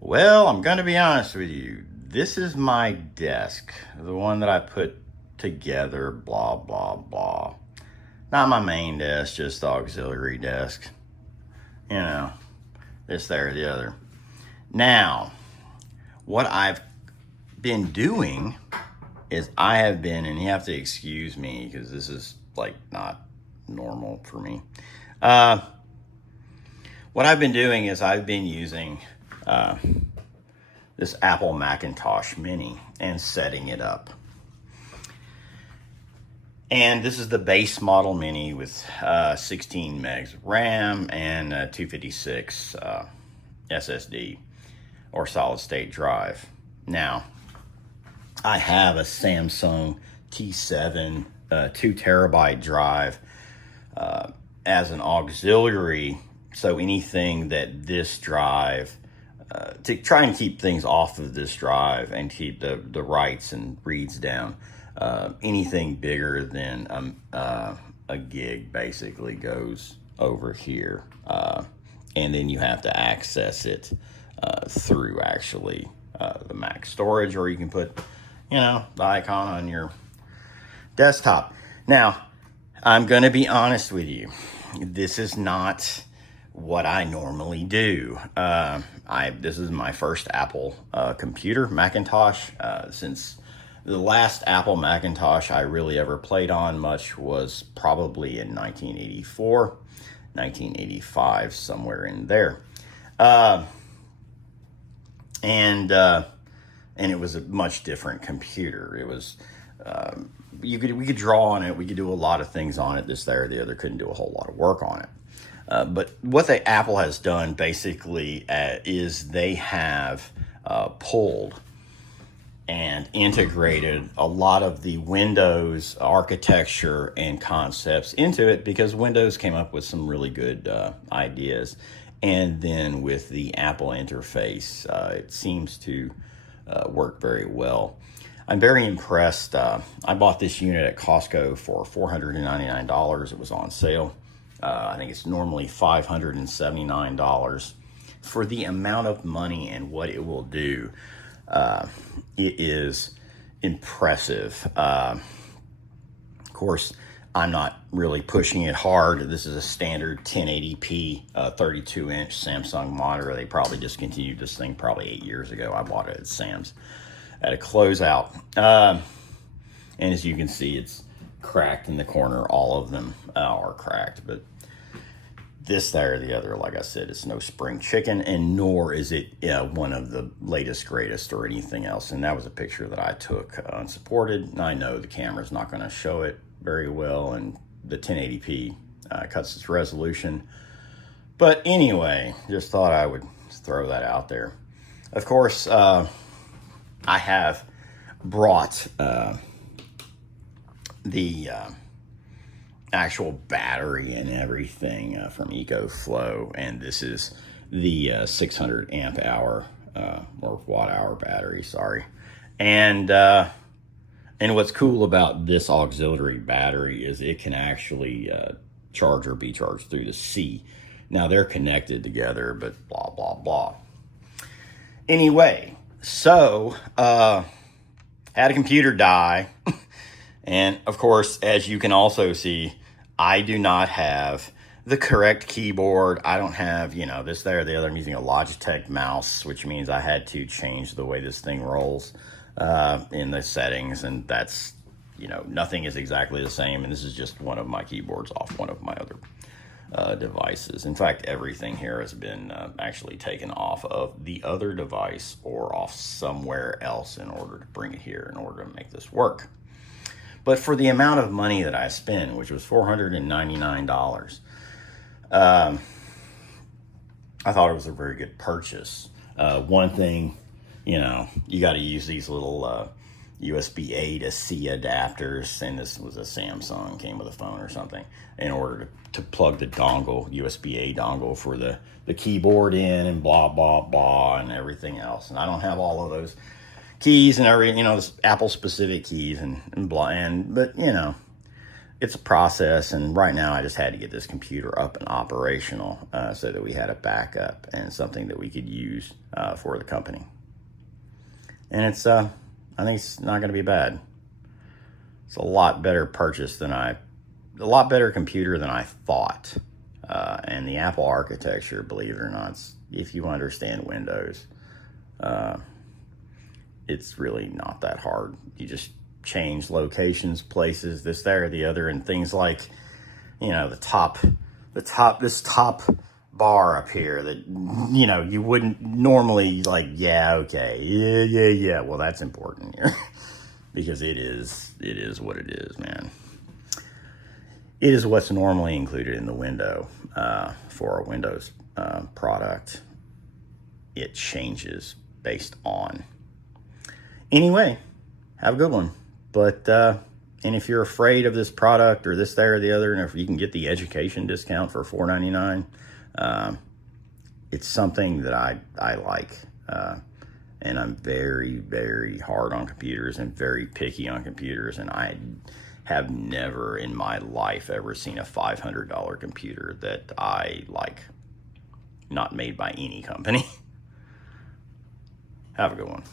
Well, I'm going to be honest with you. This is my desk, the one that I put together, blah, blah, blah. Not my main desk, just the auxiliary desk. You know, this, there, the other. Now, what I've been doing is and you have to excuse me because this is like not normal for me. What I've been doing is I've been using this Apple Macintosh Mini and setting it up. And this is the base model Mini with 16 megs of RAM and 256 SSD or solid state drive. Now, I have a Samsung T7 2 terabyte drive as an auxiliary. So anything that this drive, to try and keep things off of this drive and keep the writes and reads down, anything bigger than a gig basically goes over here. And then you have to access it through actually the Mac storage, or you can put, the icon on your desktop. Now, I'm going to be honest with you. This is not what I normally do. This is my first Apple computer, Macintosh. Since the last Apple Macintosh I really ever played on much was probably in 1984, 1985, somewhere in there. And it was a much different computer. It was, we could draw on it. We could do a lot of things on it. This, there, the other. Couldn't do a whole lot of work on it. But what Apple has done basically is they have pulled and integrated a lot of the Windows architecture and concepts into it, because Windows came up with some really good ideas. And then with the Apple interface, it seems to work very well. I'm very impressed. I bought this unit at Costco for $499. It was on sale. I think it's normally $579. For the amount of money and what it will do, it is impressive. Of course, I'm not really pushing it hard. This is a standard 1080p 32-inch Samsung monitor. They probably discontinued this thing probably 8 years ago. I bought it at Sam's at a closeout. And as you can see, it's cracked in the corner. All of them are cracked, but this, there, the other, like I said, it's no spring chicken, and nor is it one of the latest, greatest, or anything else. And that was a picture that I took unsupported. And I know the camera's not going to show it very well, and the 1080p cuts its resolution. But anyway, just thought I would throw that out there. Of course, I have brought the actual battery and everything from EcoFlow, and this is the 600 amp hour or watt hour battery, sorry. And what's cool about this auxiliary battery is it can actually charge or be charged through the C. Now they're connected together, but blah blah blah. Anyway, so had a computer die. And of course, as you can also see, I do not have the correct keyboard. I don't have, this, there, the other. I'm using a Logitech mouse, which means I had to change the way this thing rolls in the settings. And that's, nothing is exactly the same. And this is just one of my keyboards off one of my other devices. In fact, everything here has been actually taken off of the other device or off somewhere else in order to bring it here in order to make this work. But for the amount of money that I spent, which was $499, I thought it was a very good purchase. One thing, you got to use these little USB-A to C adapters, and this was a Samsung, came with a phone or something, in order to plug the dongle, USB-A dongle for the keyboard in, and blah, blah, blah, and everything else. And I don't have all of those keys and everything, Apple specific keys and blah, but it's a process. And right now I just had to get this computer up and operational so that we had a backup and something that we could use for the company. And it's, I think it's not going to be bad. It's a lot better purchase a lot better computer than I thought. And the Apple architecture, believe it or not, if you understand Windows, it's really not that hard. You just change locations, places, this, there, the other, and things like, this top bar up here that, you wouldn't normally yeah, okay, yeah. Well, that's important here because it is what it is, man. It is what's normally included in the window for a Windows product. It changes based on. Anyway, have a good one. But, and if you're afraid of this product or this, there, or the other, and if you can get the education discount for $4.99, it's something that I like. And I'm very, very hard on computers and very picky on computers. And I have never in my life ever seen a $500 computer that I like. Not made by any company. Have a good one.